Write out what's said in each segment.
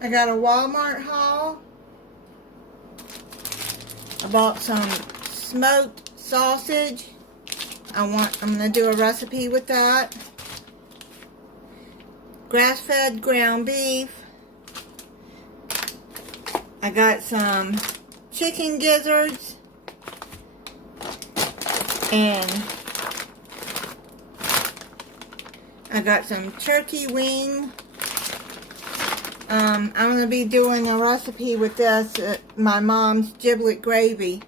I got a Walmart haul. I bought some smoked sausage. I'm gonna do a recipe with that. Grass-fed ground beef. I got some chicken gizzards and I got some turkey wing. I'm going to be doing a recipe with this, my mom's giblet gravy.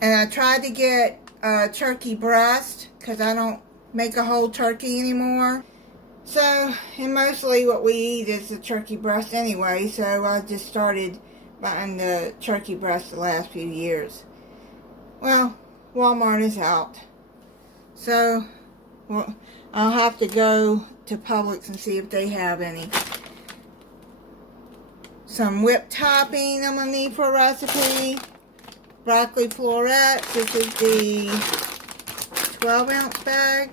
And I tried to get turkey breast because I don't make a whole turkey anymore. So, and mostly what we eat is the turkey breast anyway, so I just started buying the turkey breast the last few years. Well, Walmart is out. So, well, I'll have to go to Publix and see if they have any. Some whipped topping I'm going to need for a recipe. Broccoli florets. This is the 12-ounce bag.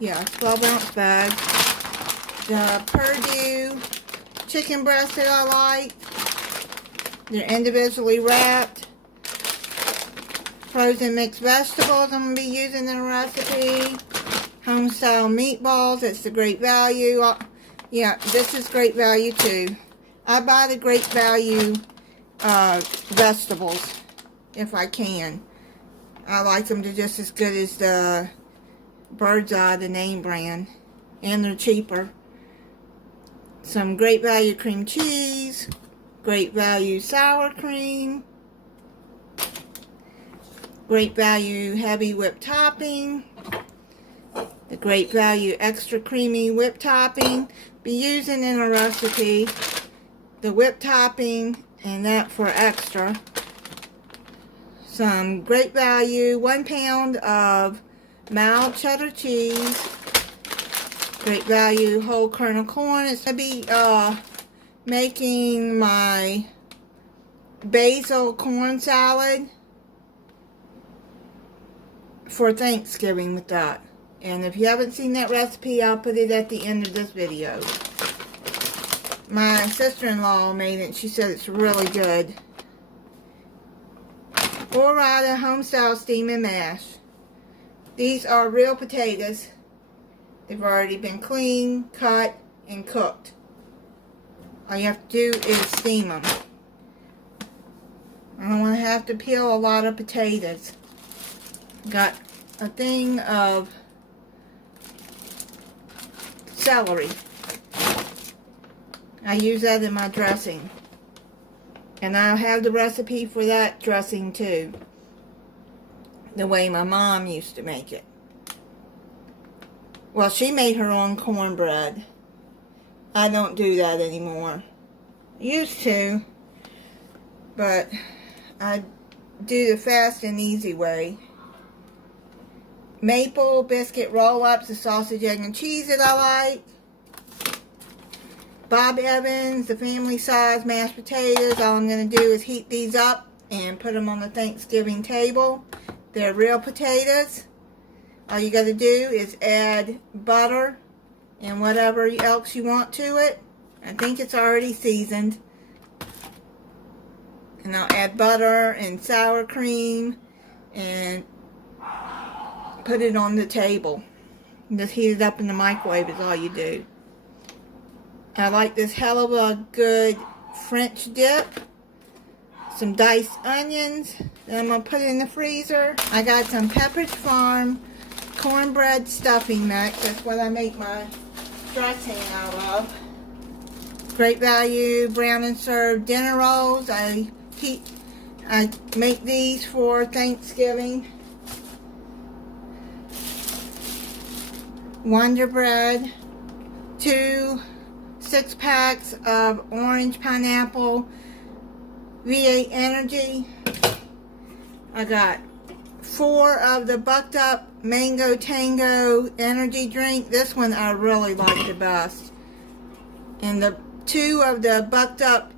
Yeah, 12-ounce bag. The Perdue chicken breast that I like. They're individually wrapped. Frozen mixed vegetables I'm going to be using in the recipe. Home-style meatballs. It's the Great Value. Yeah, this is Great Value too. I buy the Great Value vegetables if I can. I like them. They're just as good as the Bird's Eye, the name brand. And they're cheaper. Some Great Value cream cheese. Great Value sour cream. Great Value heavy whipped topping. The Great Value extra creamy whipped topping. Be using in a recipe the whipped topping and that for extra. Some Great Value 1 pound of mild cheddar cheese. Great Value whole kernel corn. It's going to be making my basil corn salad for Thanksgiving with that. And if you haven't seen that recipe, I'll put it at the end of this video. My sister-in-law made it. She said it's really good. Ore-Ida home-style steam and mash. These are real potatoes. They've already been cleaned, cut, and cooked. All you have to do is steam them. I don't want to have to peel a lot of potatoes. Got a thing of celery. I use that in my dressing. And I'll have the recipe for that dressing too. The way my mom used to make it. Well, she made her own cornbread. I don't do that anymore. I used to. But I do the fast and easy way. Maple biscuit roll-ups, the sausage, egg, and cheese that I like. Bob Evans, the family size mashed potatoes. All I'm going to do is heat these up and put them on the Thanksgiving table. They're real potatoes. All you got to do is add butter and whatever else you want to it. I think it's already seasoned. And I'll add butter and sour cream and put it on the table. Just heat it up in the microwave is all you do. I like this hell of a good French dip. Some diced onions that I'm going to put in the freezer. I got some Pepperidge Farm cornbread stuffing mix. That's what I make my dressing out of. Great Value brown and served dinner rolls. I make these for Thanksgiving. Wonder Bread. 2 6-packs of orange pineapple V8 Energy. I got 4 of the Bucked Up Mango Tango energy drink. This one I really like the best. And the 2 of the Bucked Up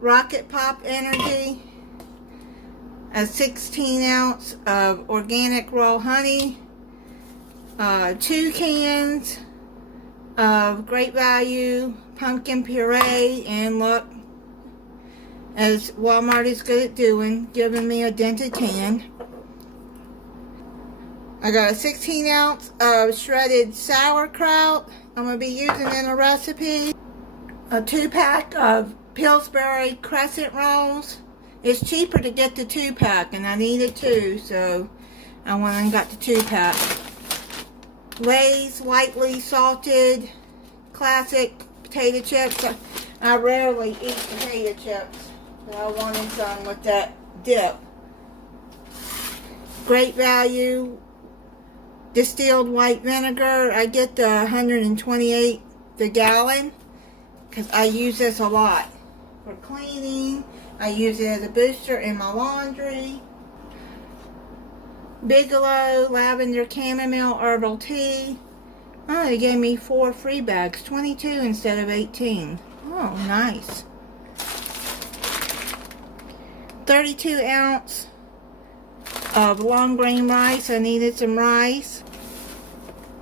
Rocket Pop Energy. A 16 ounce of organic raw honey. 2 cans of Great Value pumpkin puree, and look, as Walmart is good at doing, giving me a dented tan. I got a 16 ounce of shredded sauerkraut I'm going to be using in a recipe. A 2-pack of Pillsbury crescent rolls. It's cheaper to get the 2-pack, and I needed 2, so I went and got the 2-pack. Lay's lightly salted classic potato chips. I rarely eat potato chips, so I wanted some with that dip. Great Value distilled white vinegar. I get the 128 the gallon because I use this a lot for cleaning. I use it as a booster in my laundry. Bigelow lavender chamomile herbal tea. Oh, they gave me 4 free bags, 22 instead of 18. Oh, nice. 32 ounce of long grain rice. I needed some rice.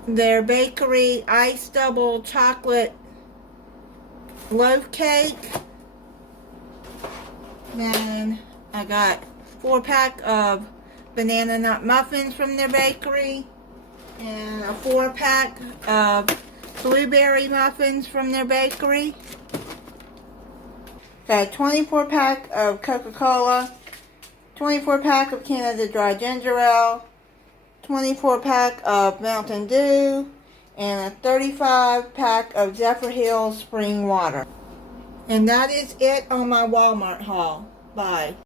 Their bakery ice double chocolate loaf cake. Then I got 4-pack of banana nut muffins from their bakery, and a 4-pack of blueberry muffins from their bakery. Got a 24-pack of Coca-Cola, 24-pack of Canada Dry Ginger Ale, 24-pack of Mountain Dew, and a 35-pack of Zephyr Hills spring water. And that is it on my Walmart haul. Bye.